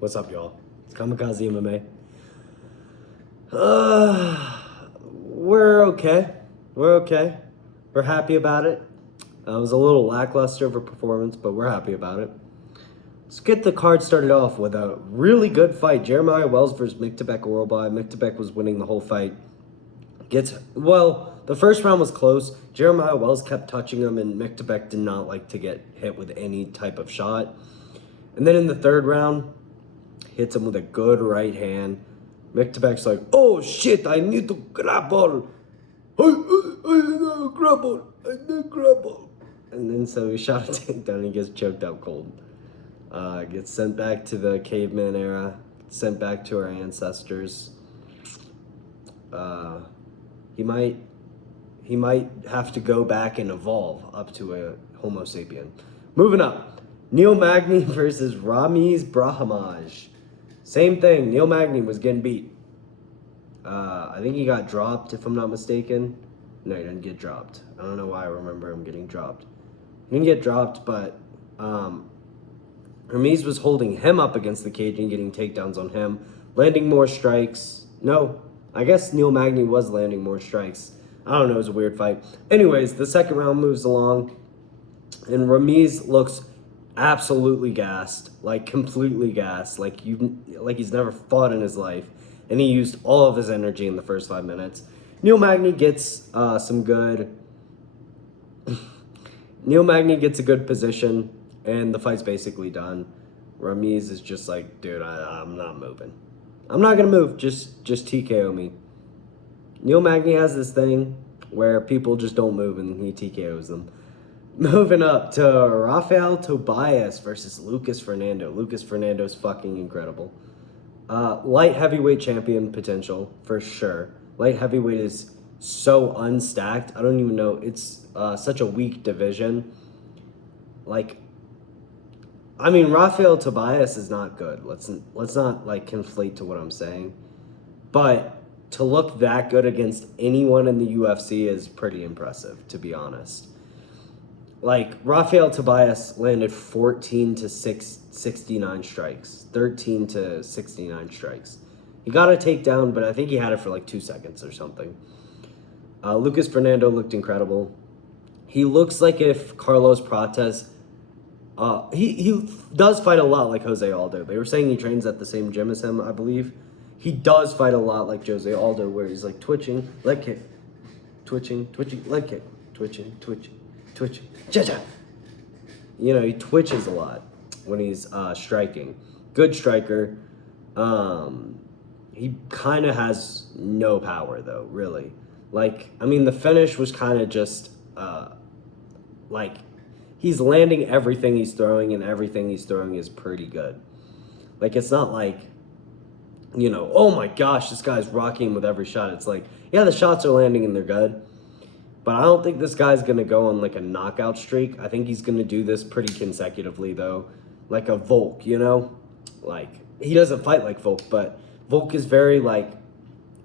What's up, y'all? It's Kamikaze MMA. We're okay. We're okay. We're happy about it. It was a little lackluster of a performance, but we're happy about it. Let's get the card started off with a really good fight. Jeremiah Wells versus Miktabek Orolbai. Miktabek was winning the whole fight. The first round was close. Jeremiah Wells kept touching him, and Miktabek did not like to get hit with any type of shot. And then in the third round, hits him with a good right hand. Miktabek's like, oh shit, I need to grapple. I need grapple. And then so he shot a takedown and he gets choked out cold. Gets sent back to the caveman era, sent back to our ancestors. He might have to go back and evolve up to a Homo sapien. Moving up, Neil Magny versus Ramiz Brahimaj. Same thing. Neil Magny was getting beat. I think he got dropped, if I'm not mistaken. No, he didn't get dropped. I don't know why I remember him getting dropped. He didn't get dropped, but Ramiz was holding him up against the cage and getting takedowns on him, landing more strikes. No, I guess Neil Magny was landing more strikes. I don't know, it was a weird fight. Anyways, the second round moves along, and Ramiz looks absolutely gassed, like completely gassed, like he's never fought in his life, and he used all of his energy in the first 5 minutes. Neil Magny gets some good. Neil Magny gets a good position, and the fight's basically done. Ramiz is just like, dude, I'm not moving. I'm not gonna move. Just TKO me. Neil Magny has this thing where people just don't move, and he TKOs them. Moving up to Rafael Tobias versus Lucas Fernando. Lucas Fernando's fucking incredible. Light heavyweight champion potential, for sure. Light heavyweight is so unstacked. I don't even know. It's such a weak division. Rafael Tobias is not good. Let's not, conflate to what I'm saying. But to look that good against anyone in the UFC is pretty impressive, to be honest. Rafael Tobias landed 14 to 69 strikes, 13 to 69 strikes. He got a takedown, but I think he had it for 2 seconds or something. Lucas Fernando looked incredible. He looks like if Carlos Prates, he does fight a lot like Jose Aldo. They were saying he trains at the same gym as him, I believe. He does fight a lot like Jose Aldo, where he's twitching, leg kick, twitching, leg kick, twitching, cha-cha. He twitches a lot when he's striking. Good striker. He kind of has no power, though, really. The finish was kind of just, he's landing everything he's throwing, and everything he's throwing is pretty good. It's not oh my gosh, this guy's rocking with every shot. It's yeah, the shots are landing and they're good. But I don't think this guy's going to go on a knockout streak. I think he's going to do this pretty consecutively, though. Like a Volk, he doesn't fight like Volk, but Volk is very,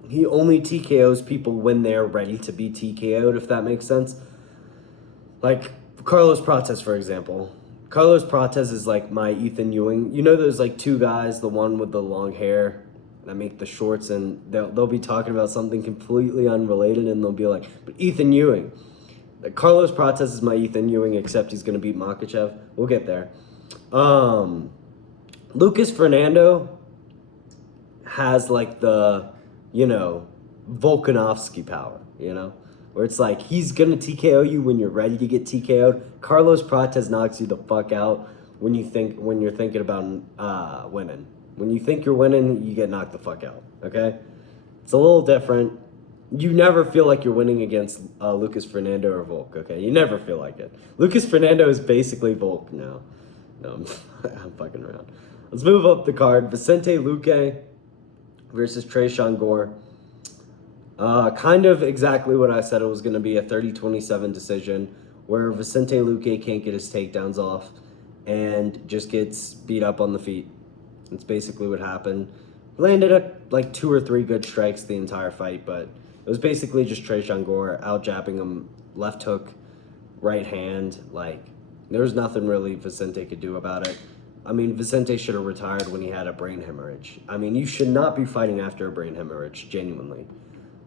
he only TKOs people when they're ready to be TKO'd, if that makes sense. Carlos Prates, for example. Carlos Prates is my Ethan Ewing. You know those two guys, the one with the long hair that make the shorts, and they'll be talking about something completely unrelated, and they'll be like, but Ethan Ewing. Carlos Prates is my Ethan Ewing, except he's going to beat Makhachev. We'll get there. Lucas Fernando has the, Volkanovski power, where it's he's going to TKO you when you're ready to get TKO'd. Carlos Prates knocks you the fuck out when you're thinking about winning. When you think you're winning, you get knocked the fuck out, okay? It's a little different. You never feel like you're winning against Lucas Fernando or Volk, okay? You never feel like it. Lucas Fernando is basically Volk now. No, I'm fucking around. Let's move up the card. Vicente Luque versus Tresean Gore. Kind of exactly what I said it was going to be, a 30-27 decision where Vicente Luque can't get his takedowns off and just gets beat up on the feet. That's basically what happened. Landed 2 or 3 good strikes the entire fight, but it was basically just Tresean Gore out-jabbing him, left hook, right hand. There was nothing really Vicente could do about it. I mean, Vicente should have retired when he had a brain hemorrhage. I mean, you should not be fighting after a brain hemorrhage, genuinely.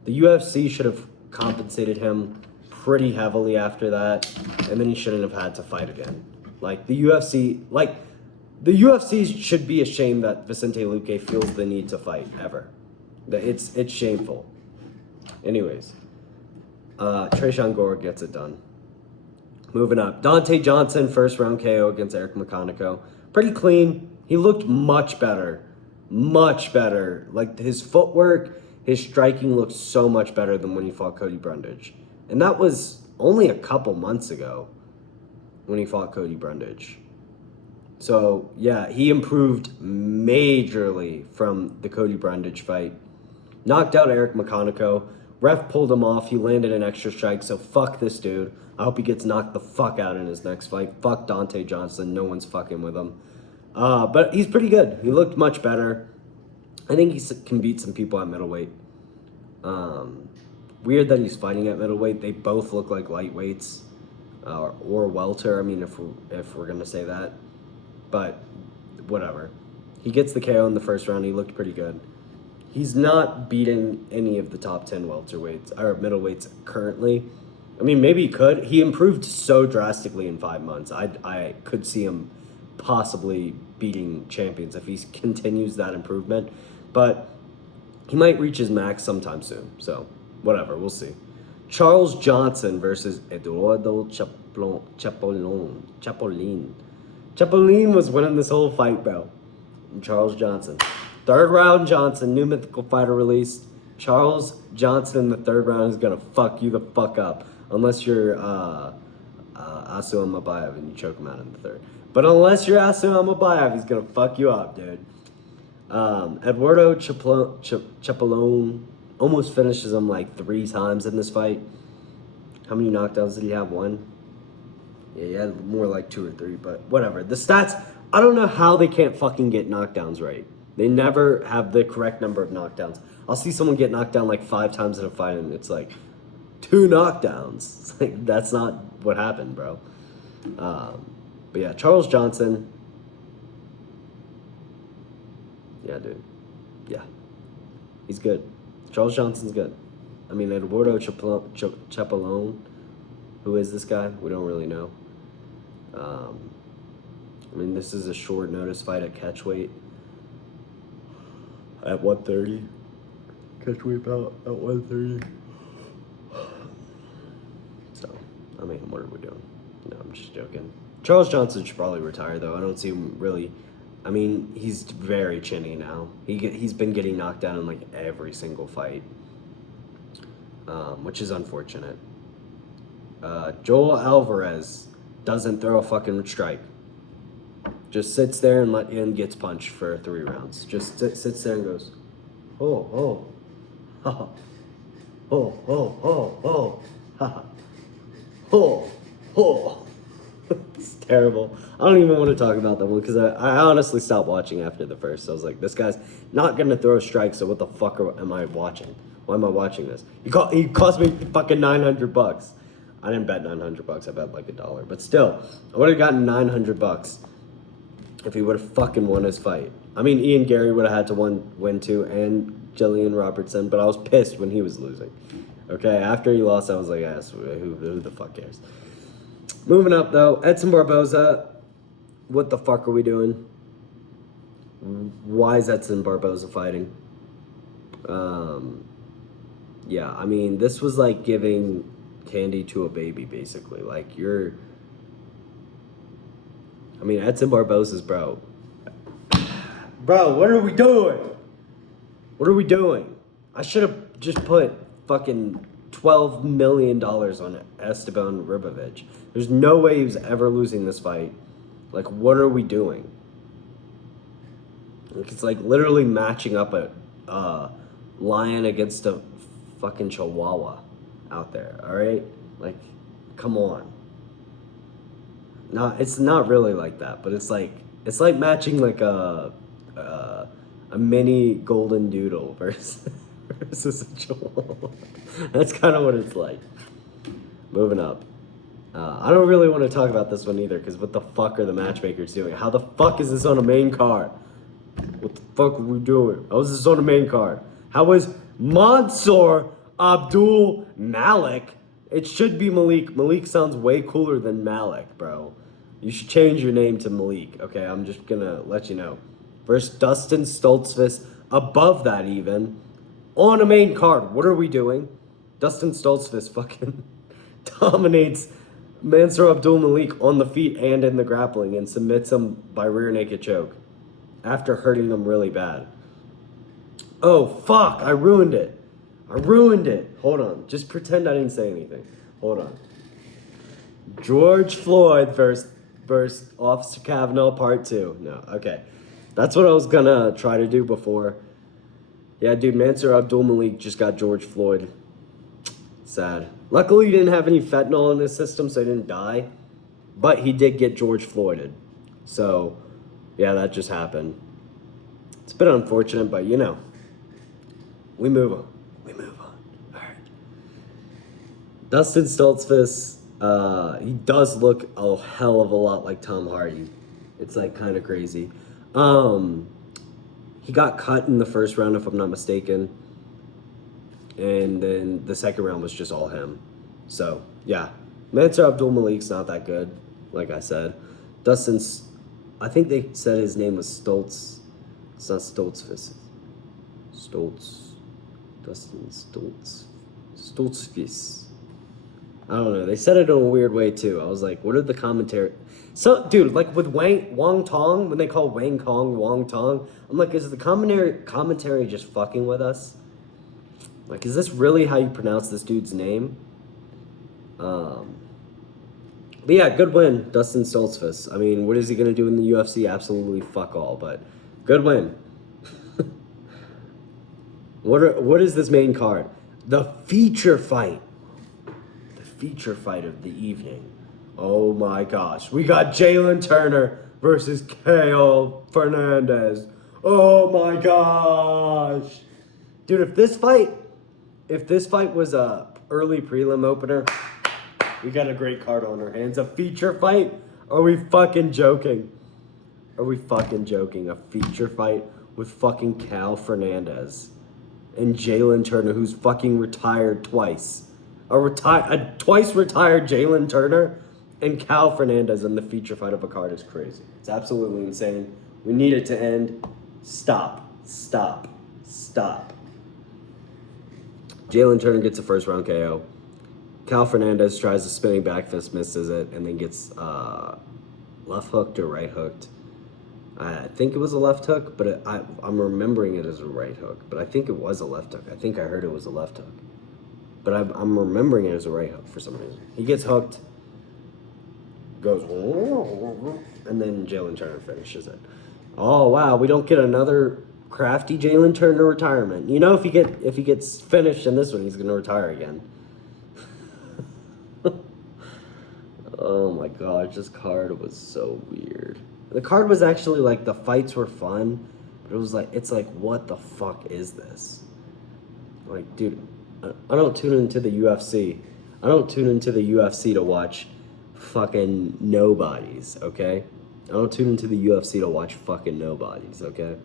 The UFC should have compensated him pretty heavily after that, and then he shouldn't have had to fight again. Like, the UFC should be ashamed that Vicente Luque feels the need to fight, ever. It's shameful. Anyways, Tresean Gore gets it done. Moving up, Dante Johnson, first round KO against Eric McConaughey. Pretty clean. He looked much better. Much better. Like, his footwork, his striking looked so much better than when he fought Cody Brundage. And that was only a couple months ago when he fought Cody Brundage. So, yeah, he improved majorly from the Cody Brundage fight. Knocked out Eric McConaughey. Ref pulled him off. He landed an extra strike, so fuck this dude. I hope he gets knocked the fuck out in his next fight. Fuck Dante Johnson. No one's fucking with him. But he's pretty good. He looked much better. I think he can beat some people at middleweight. Weird that he's fighting at middleweight. They both look like lightweights. Or welter, I mean, if we're going to say that. But whatever. He gets the KO in the first round. He looked pretty good. He's not beating any of the top 10 welterweights or middleweights currently. I mean, maybe he could. He improved so drastically in 5 months. I could see him possibly beating champions if he continues that improvement. But he might reach his max sometime soon. So, whatever. We'll see. Charles Johnson versus Eduardo Chapolin. Chapolin was winning this whole fight, bro. And Charles Johnson. Third round Johnson, new mythical fighter released. Charles Johnson in the third round is going to fuck you the fuck up. Unless you're Asu Mabayev and you choke him out in the third. But unless you're Asu Mabayev, he's going to fuck you up, dude. Eduardo Chapolin almost finishes him like 3 times in this fight. How many knockdowns did he have? 1? Yeah, he had more like 2 or 3, but whatever. The stats, I don't know how they can't fucking get knockdowns right. They never have the correct number of knockdowns. I'll see someone get knocked down like 5 times in a fight, and it's like 2 knockdowns. It's like, that's not what happened, bro. But yeah, Charles Johnson. Yeah, dude. Yeah. He's good. Charles Johnson's good. I mean, Eduardo Chapolin, who is this guy? We don't really know. I mean, this is a short notice fight at catchweight. At 130. Catchweight bout at 130. So, I mean, what are we doing? No, I'm just joking. Charles Johnson should probably retire, though. I don't see him really... I mean, he's very chinny now. He's been getting knocked down in, like, every single fight. Which is unfortunate. Joel Alvarez doesn't throw a fucking strike. Just sits there and gets punched for 3 rounds. Just sits there and goes, oh, ha, ha, oh. It's terrible. I don't even want to talk about that one because I honestly stopped watching after the first. I was like, this guy's not going to throw a strike, so what the fuck am I watching? Why am I watching this? He cost me fucking $900. I didn't bet $900. I bet like $1. But still, I would have gotten $900 if he would have fucking won his fight. I mean, Ian Gary would have had to win too, and Jillian Robertson, but I was pissed when he was losing. Okay, after he lost, I was like, yes, who the fuck cares? Moving up, though, Edson Barboza. What the fuck are we doing? Why is Edson Barboza fighting? Yeah, I mean, this was like giving candy to a baby, basically. Like, I mean, Edson Barboza's, bro. Bro, what are we doing? What are we doing? I should have just put fucking $12 million on Esteban Ribovic. There's no way he was ever losing this fight. Like, what are we doing? Like, it's like literally matching up a lion against a fucking chihuahua out there, all right? Like, come on. It's not really like that, but it's like matching like a mini golden doodle versus a chihuahua. That's kind of what it's like. Moving up. I don't really want to talk about this one either, because what the fuck are the matchmakers doing? How the fuck is this on a main card? What the fuck are we doing? How is this on a main card? How is Mansoor Abdul Malik? It should be Malik. Malik sounds way cooler than Malik, bro. You should change your name to Malik, okay? I'm just gonna let you know. Versus Dustin Stoltzfus, above that even, on a main card. What are we doing? Dustin Stoltzfus fucking dominates Mansoor Abdul Malik on the feet and in the grappling and submits him by rear naked choke after hurting him really bad. Oh, fuck, I ruined it. Hold on, just pretend I didn't say anything. Hold on. George Floyd versus Officer Kavanaugh Part 2. No, okay. That's what I was gonna try to do before. Yeah, dude, Mansoor Abdul Malik just got George Floyd. Sad. Luckily, he didn't have any fentanyl in his system, so he didn't die. But he did get George Floyded. So, yeah, that just happened. It's a bit unfortunate, but you know. We move on. All right. Dustin Stoltzfus, he does look a hell of a lot like Tom Hardy. It's like kind of crazy. He got cut in the first round, if I'm not mistaken. And then the second round was just all him. So, yeah. Mansoor Abdul Malik's not that good, like I said. Dustin's, I think they said his name was Stoltz. It's not Stoltzfus. Dustin Stoltzfus. I don't know. They said it in a weird way, too. I was like, what are the commentary... So, dude, like with Wang Tong, when they call Wang Kong Wang Tong, I'm like, is the commentary just fucking with us? Like, is this really how you pronounce this dude's name? But yeah, good win, Dustin Stoltzfus. I mean, what is he going to do in the UFC? Absolutely fuck all, but good win. What is this main card? The feature fight. The feature fight of the evening. Oh my gosh. We got Jalen Turner versus Caio Fernandez. Oh my gosh. Dude, if this fight was a early prelim opener, we got a great card on our hands. A feature fight? Are we fucking joking? A feature fight with fucking Caio Fernandez and Jalen Turner, who's fucking retired twice. A twice retired Jalen Turner and Caio Fernandez in the feature fight of a card is crazy. It's absolutely insane. We need it to end. Stop. Jalen Turner gets a first round KO. Caio Fernandez tries a spinning back fist, misses it, and then gets left hooked or right hooked. I think it was a left hook, but I'm remembering it as a right hook. But I think it was a left hook. I think I heard it was a left hook. But I'm remembering it as a right hook for some reason. He gets hooked, goes, and then Jalen Turner finishes it. Oh, wow, we don't get another crafty Jalen Turner retirement. You know, if he gets finished in this one, he's going to retire again. Oh my gosh, this card was so weird. The card was actually like, the fights were fun, but it was like, it's like, what the fuck is this? Like, dude, I don't tune into the UFC. I don't tune into the UFC to watch fucking nobodies, okay? I don't tune into the UFC to watch fucking nobodies, okay?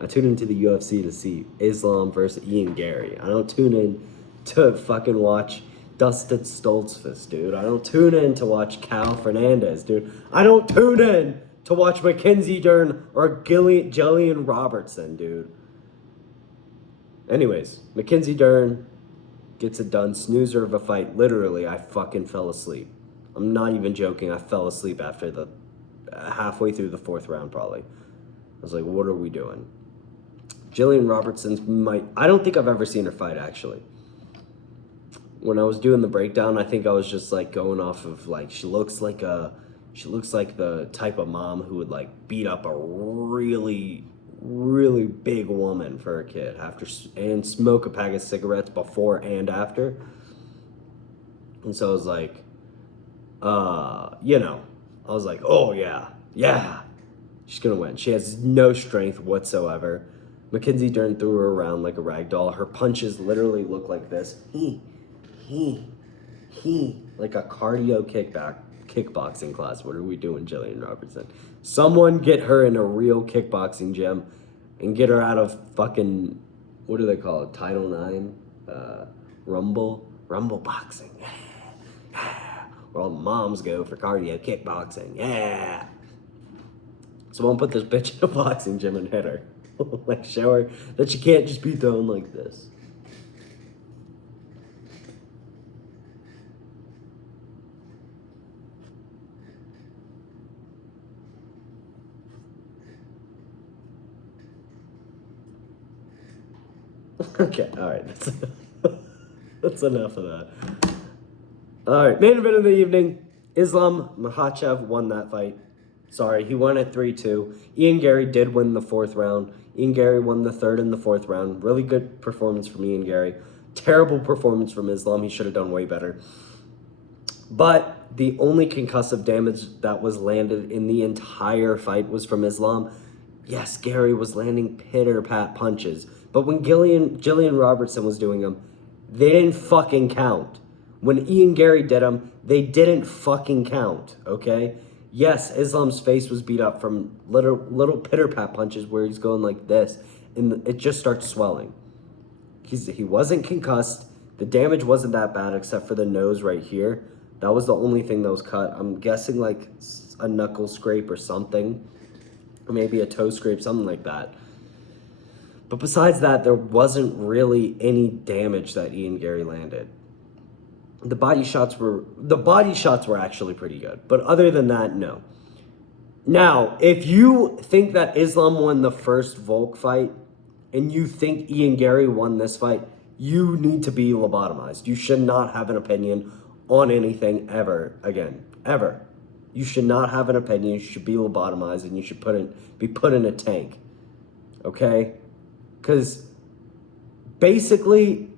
I tune into the UFC to see Islam versus Ian Gary. I don't tune in to fucking watch Dustin Stoltzfus, dude. I don't tune in to watch Caio Fernandez, dude. I don't tune in to watch Mackenzie Dern or Jillian Robertson, dude. Anyways, Mackenzie Dern gets it done. Snoozer of a fight. Literally, I fucking fell asleep. I'm not even joking. I fell asleep after the halfway through the fourth round, probably. I was like, what are we doing? Jillian Robertson's I don't think I've ever seen her fight, actually. When I was doing the breakdown, I think I was just like going off of like, she looks like the type of mom who would like beat up a really, really big woman for her kid and smoke a pack of cigarettes before and after. And so I was like, you know, I was like, oh yeah, she's gonna win. She has no strength whatsoever. Mackenzie Dern threw her around like a rag doll. Her punches literally look like this. Like like a cardio kickboxing class. What are we doing, Jillian Robertson? Someone get her in a real kickboxing gym and get her out of fucking, what do they call it? Title IX? Rumble boxing. Yeah. Where all the moms go for cardio kickboxing. Yeah. Someone put this bitch in a boxing gym and hit her. Like, show her that she can't just be thrown like this. Okay, alright. That's enough of that. Alright, main event of the evening. Islam Makhachev won that fight. Sorry, he won at 3-2. Ian Garry did win the 4th round. Ian Garry won the 3rd and the 4th round. Really good performance from Ian Garry. Terrible performance from Islam. He should have done way better. But the only concussive damage that was landed in the entire fight was from Islam. Yes, Garry was landing pitter-pat punches. But when Jillian Robertson was doing them, they didn't fucking count. When Ian Garry did them, they didn't fucking count, okay? Yes, Islam's face was beat up from little pitter-pat punches where he's going like this, and it just starts swelling. He wasn't concussed. The damage wasn't that bad except for the nose right here. That was the only thing that was cut. I'm guessing like a knuckle scrape or something, or maybe a toe scrape, something like that. But besides that, there wasn't really any damage that Ian Garry landed. The body shots were actually pretty good. But other than that, no. Now, if you think that Islam won the first Volk fight and you think Ian Garry won this fight, you need to be lobotomized. You should not have an opinion on anything ever again. Ever. You should not have an opinion. You should be lobotomized and you should be put in a tank. Okay? Because basically,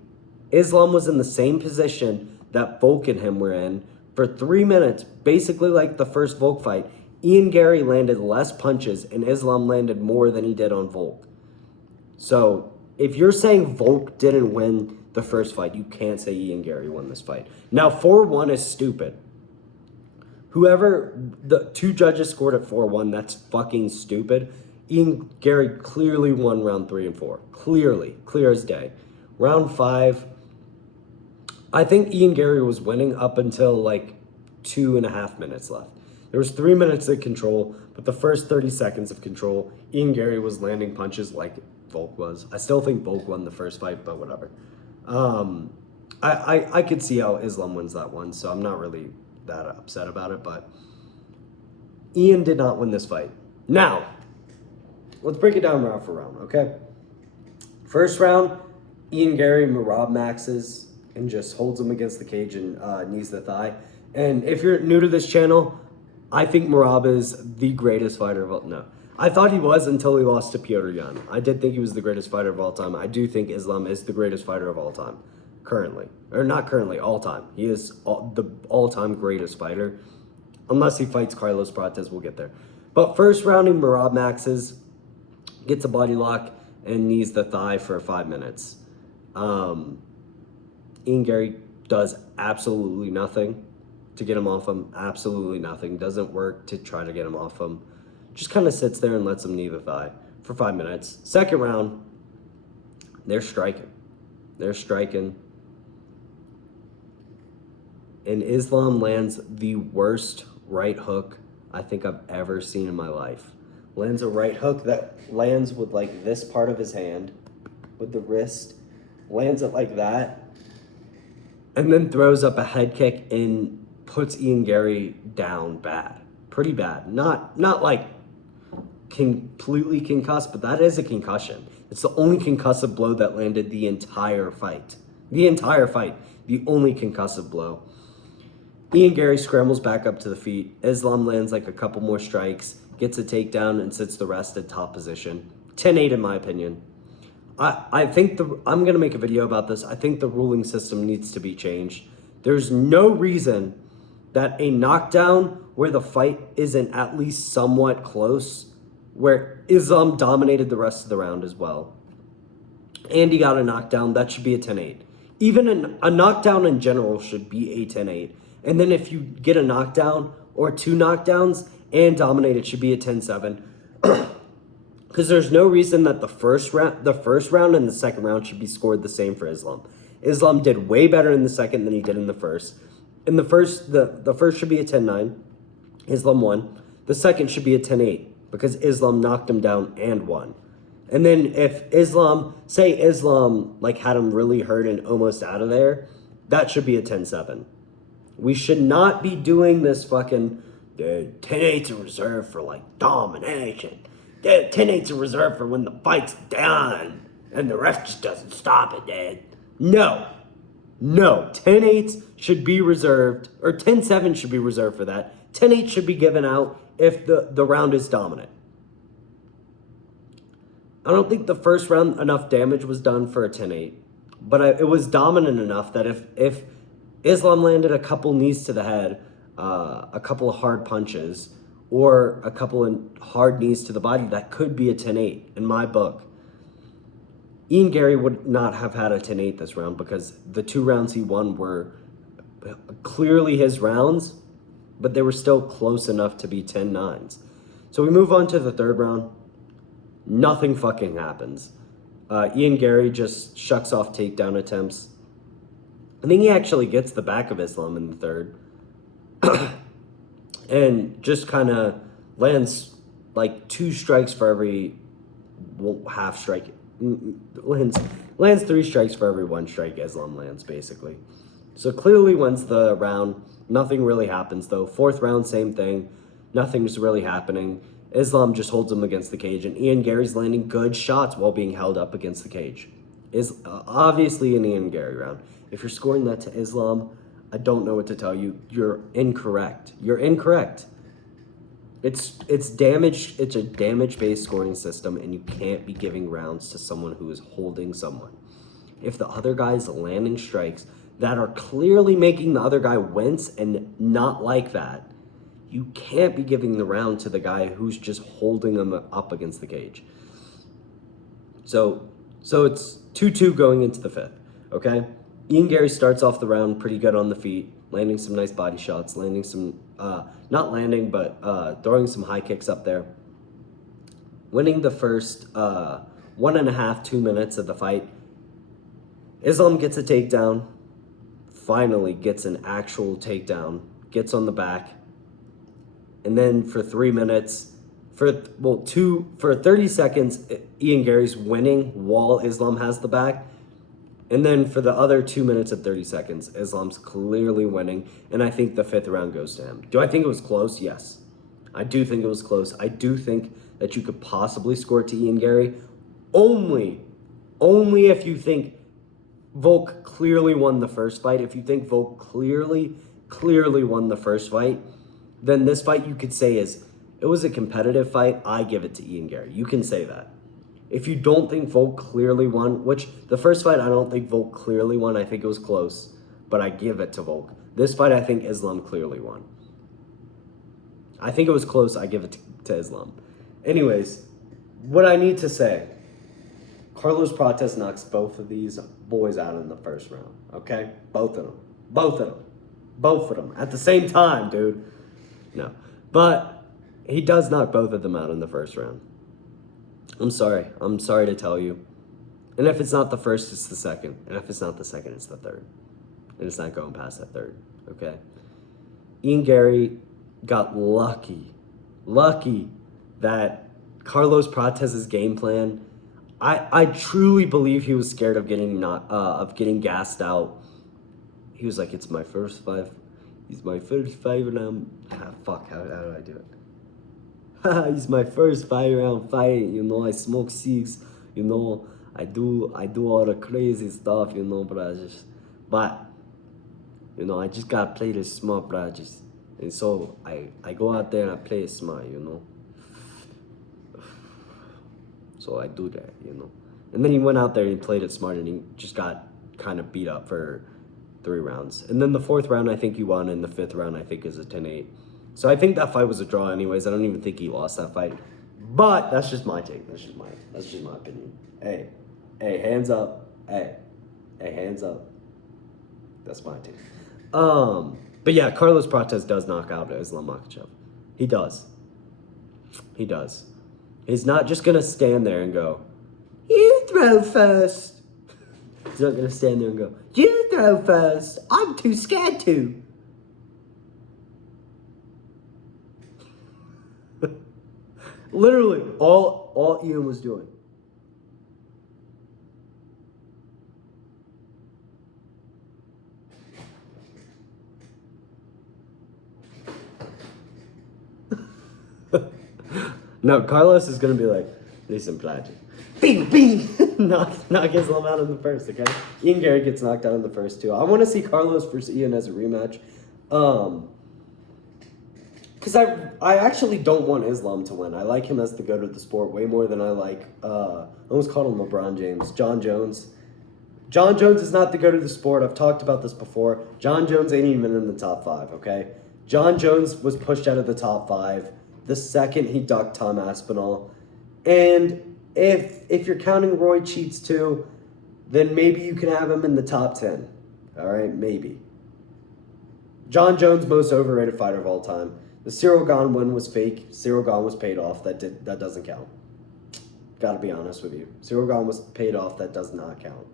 Islam was in the same position that Volk and him were in for 3 minutes, basically like the first Volk fight. Ian Garry landed less punches and Islam landed more than he did on Volk. So if you're saying Volk didn't win the first fight, you can't say Ian Garry won this fight. Now 4-1 is stupid. The 2 judges scored at 4-1, that's fucking stupid. Ian Garry clearly won round 3 and 4. Clearly, clear as day. Round 5, I think Ian Garry was winning up until like 2.5 minutes left. There was 3 minutes of control, but the first 30 seconds of control, Ian Garry was landing punches like Volk was. I still think Volk won the first fight, but whatever. I could see how Islam wins that one, so I'm not really that upset about it, but Ian did not win this fight. Now, let's break it down round for round, okay? First round, Ian Garry Merab maxes and just holds him against the cage and knees the thigh. And if you're new to this channel, I think Merab is the greatest fighter of all. No, I thought he was until he lost to Petr Yan. I did think he was the greatest fighter of all time. I do think Islam is the greatest fighter of all time, currently. Or not currently, all time. He is the all-time greatest fighter. Unless he fights Carlos Prates, we'll get there. But first rounding, Merab maxes, gets a body lock, and knees the thigh for 5 minutes. Ian Garry does absolutely nothing to get him off him. Absolutely nothing. Doesn't work to try to get him off him. Just kind of sits there and lets him knee the thigh for 5 minutes. Second round, they're striking. They're striking. And Islam lands the worst right hook I think I've ever seen in my life. Lands a right hook that lands with like this part of his hand, with the wrist, lands it like that, and then throws up a head kick and puts Ian Garry down bad. Pretty bad. Not like completely concussed, but that is a concussion. It's the only concussive blow that landed the entire fight. The entire fight. The only concussive blow. Ian Garry scrambles back up to the feet. Islam lands like a couple more strikes, gets a takedown, and sits the rest at top position. 10-8 in my opinion. I think I'm going to make a video about this. I think the ruling system needs to be changed. There's no reason that a knockdown where the fight isn't at least somewhat close, where Islam dominated the rest of the round as well, and he got a knockdown, that should be a 10-8. Even a knockdown in general should be a 10-8. And then if you get a knockdown or 2 knockdowns and dominate, it should be a 10-7. Because there's no reason that the first round and the second round should be scored the same for Islam. Islam did way better in the second than he did in the first. In the first, the first should be a 10-9. Islam won. The second should be a 10-8 because Islam knocked him down and won. And then if Islam like had him really hurt and almost out of there, that should be a 10-7. We should not be doing this fucking 10-8's a reserve for like domination. 10-8's a reserve for when the fight's done and the ref just doesn't stop it, Dad. No. 10-8's should be reserved, or 10-7 should be reserved for that. 10-8 should be given out if the round is dominant. I don't think the first round enough damage was done for a 10-8, but it was dominant enough that if Islam landed a couple knees to the head, a couple of hard punches, or a couple of hard knees to the body, that could be a 10-8 in my book. Ian Garry would not have had a 10-8 this round because the 2 rounds he won were clearly his rounds, but they were still close enough to be 10-9s. So we move on to the third round. Nothing fucking happens. Ian Garry just shucks off takedown attempts. I think he actually gets the back of Islam in the third. And just kind of lands like 2 strikes for every half strike. Lands 3 strikes for every 1 strike Islam lands, basically. So clearly wins the round. Nothing really happens, though. Fourth round, same thing. Nothing's really happening. Islam just holds him against the cage, and Ian Garry's landing good shots while being held up against the cage. Is obviously an Ian Garry round. If you're scoring that to Islam, I don't know what to tell you. You're incorrect. You're incorrect. It's damage. It's a damage-based scoring system, and you can't be giving rounds to someone who is holding someone. If the other guy's landing strikes that are clearly making the other guy wince and not like that, you can't be giving the round to the guy who's just holding him up against the cage. So it's 2-2 going into the fifth, okay? Ian Garry starts off the round pretty good on the feet, landing some nice body shots, landing some, not landing, but throwing some high kicks up there. Winning the first 1.5, 2 minutes of the fight. Islam gets a takedown, finally gets an actual takedown, gets on the back, and then for 3 minutes, for 30 seconds, Ian Garry's winning while Islam has the back. And then for the other 2 minutes and 30 seconds, Islam's clearly winning, and I think the fifth round goes to him. Do I think it was close? Yes. I do think it was close. I do think that you could possibly score it to Ian Garry. Only if you think Volk clearly won the first fight. If you think Volk clearly won the first fight, then this fight you could say it was a competitive fight. I give it to Ian Garry. You can say that. If you don't think Volk clearly won, which the first fight I don't think Volk clearly won. I think it was close, but I give it to Volk. This fight I think Islam clearly won. I think it was close. I give it to Islam. Anyways, what I need to say, Carlos Prates knocks both of these boys out in the first round, okay? Both of them at the same time, dude. No, but he does knock both of them out in the first round. I'm sorry to tell you. And if it's not the first, it's the second. And if it's not the second, it's the third. And it's not going past that third, okay? Ian Garry got lucky that Carlos Prates' game plan, I truly believe he was scared of getting gassed out. He was like, it's my first five. He's my first 5 round. How do I do it? He's my first 5-round fight. You know, I smoke cigs. You know, I do all the crazy stuff. You know, but you know, I just gotta play this smart, bro. And so I go out there and I play it smart. You know. So I do that. You know. And then he went out there and he played it smart, and he just got kind of beat up for 3 rounds. And then the 4th round, I think he won, and the 5th round, I think, is a 10-8. So I think that fight was a draw anyways. I don't even think he lost that fight. But that's just my take. That's just my opinion. Hey, hands up. Hey, hands up. That's my take. But yeah, Carlos Prates does knock out Islam Makhachev. He does. He does. He's not just going to stand there and go, you throw first. He's not going to stand there and go, you throw first. I'm too scared to. Literally, all Ian was doing. No, Carlos is going to be like, listen, Plagic. Bing, bing! knock Islam out in the first, okay? Ian Garrett gets knocked out in the first, too. I want to see Carlos versus Ian as a rematch. Because I actually don't want Islam to win. I like him as the GOAT of the sport way more than I like, I almost called him LeBron James, John Jones. John Jones is not the GOAT of the sport. I've talked about this before. John Jones ain't even in the top 5, okay? John Jones was pushed out of the top 5 the second he ducked Tom Aspinall. And if you're counting Roy Cheats too, then maybe you can have him in the top 10. All right, maybe. John Jones, most overrated fighter of all time. The Cyril Gane win was fake. Cyril Gane was paid off. That doesn't count. Gotta be honest with you. Cyril Gane was paid off. That does not count.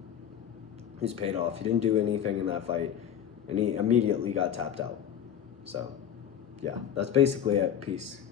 He's paid off. He didn't do anything in that fight, and he immediately got tapped out. So, yeah, that's basically it. Peace.